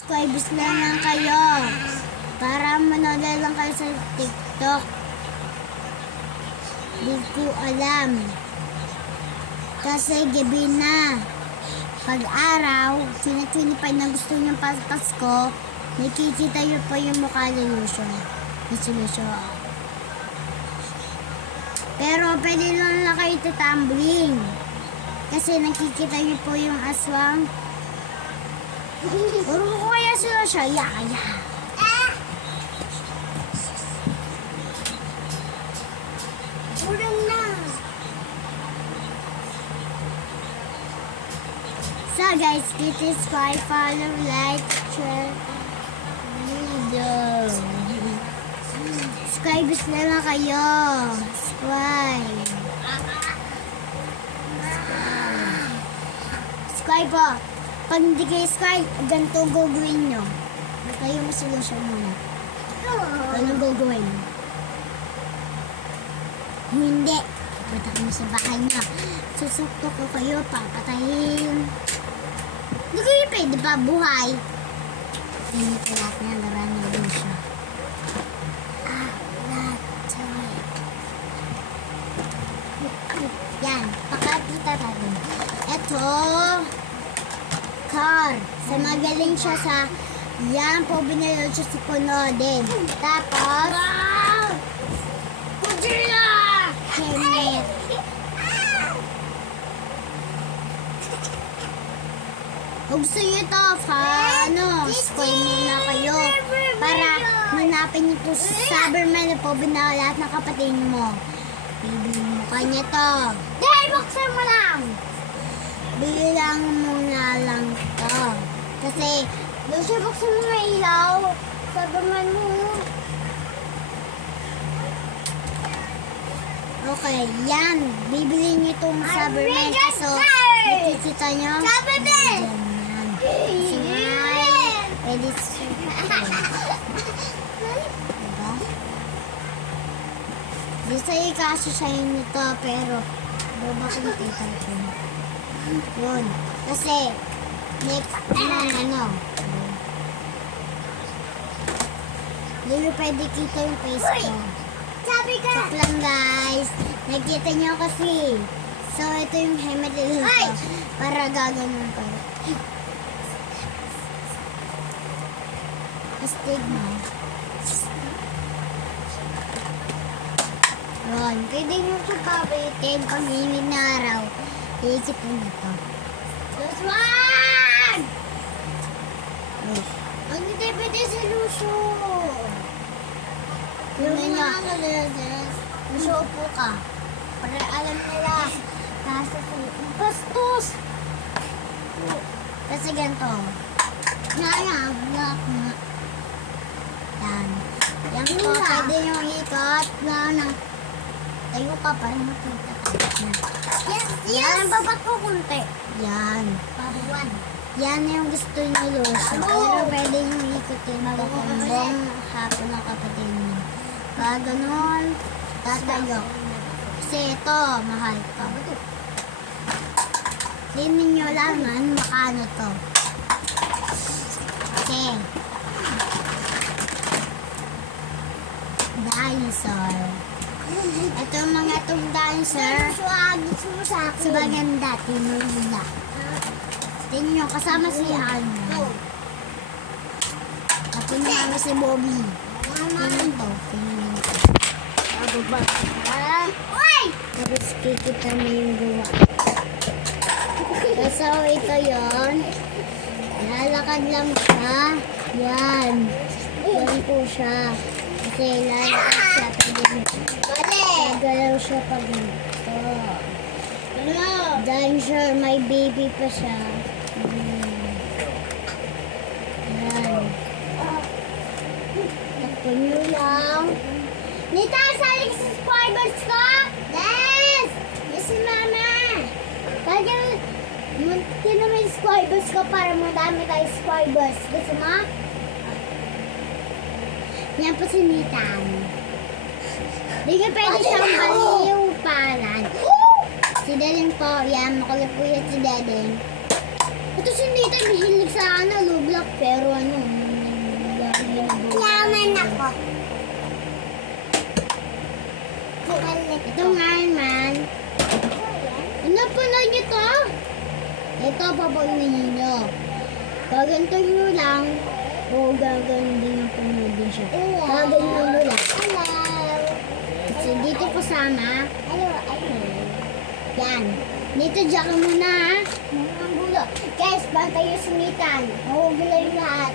Subscribers lang kayo para manood lang kayo sa TikTok. Di ko alam. Kasi gabi na. Pag-araw, 2025 na gusto niyong Pasko, nakikita niyo po yung mukha ni Lucio. Pero pwede lang kayo tutumbling. Kasi nakikita niyo po yung aswang. Puro ko kaya sila siya. Yaya. Urang na. So guys, it is my follow, like, share video. Subscribers na lang kayo. Subscribe. Subscribe po. Pag hindi kayo subscribe, ganito gagawin nyo. Kayo masolusyon muna. Anong gagawin? Hindi. Punta kami sa bahay nyo. Susukto ko kayo, papatayin. Hindi kayo pwede pa buhay. Hindi ko lahat na naran na doon siya. Yan, pakapita natin. Ito, car. Sa magaling siya sa yan po binalod siya sa punodin. Tapos, helmet. Kung gusto nyo ito, spoil muna kayo. Para manapin nyo ito sa Cyberman na po binalod lahat ng kapatid mo. Bibili mo kanya to. Dahil buksan mo lang. Bilang muna lang to. Kasi, doon siya buksan mo nga ilaw. Cyberman mo. Okay, yan. Bibili nyo itong Cyberman. So, nakikita nyo? Cyberman! Yan. Pwede siya. Diba? Di sa'yo kasi siya yun nito, pero babakit ito ito. Yun. Kasi, next na Hindi pwede kita yung face ko. Sabi ka! Check lang guys. Nakita niyo kasi. So, ito yung helmet dito. Para gaganon pa. Astig mo. Yun. Pwede nyo ito pabitin pag init na araw. Iisip ko na ito. Just one! Ang hindi pwede si Lucio. Tingnan nyo. Lucio, upo ka. Para alam nila. Bastos! Kasi ganito. Yan. Yan po. Pwede nyo ikot. Tayo ka para makita ka. Yan, babat ko kunti. Yan. Pabuan. Yan yung gusto nyo, Lucio. Pero pwede nyo ikutin buong hapon ng kapatid nyo. Pag ganon, tatayo. Kasi ito, mahal to. Tingnan nyo lang makano to. Okay. Dinosaur. Ito mga itong dinosaur. Sa maganda, tinulila. Tingnan nyo, kasama si Arno. At tingnan si Bobby. Tingnan to. Tapos kikita mo yung gawa. So, ito yon. Lalakad lang siya. Yan. Yan po siya. Kasi lalakad siya. Gagalaw siya pag ito. Dinosaur, may baby pa siya. Yan. Takpo nyo lang. Nita, salik sa subscribers ko? Yes! Yes, mama. Kaya, sino may subscribers ko para madami tayo subscribers. Gusto mo? Yan po si Nita. Di ka pwede siyang baliw-palan. Si Deden po, yan, makulit po yan si Deden. Ito si Nita, mahilig sa Roblox, pero Napanood niyo to? Ito, papainin niyo. Gaganto nyo lang. O, gaganto din yung panood din siya. Gaganto nyo lang. Hello. Kasi dito kasama. Hello. Yan. Dito dyan ka muna ha. Ang gulo. Guys, bago tayo sumitan. Mahugulo yung lahat.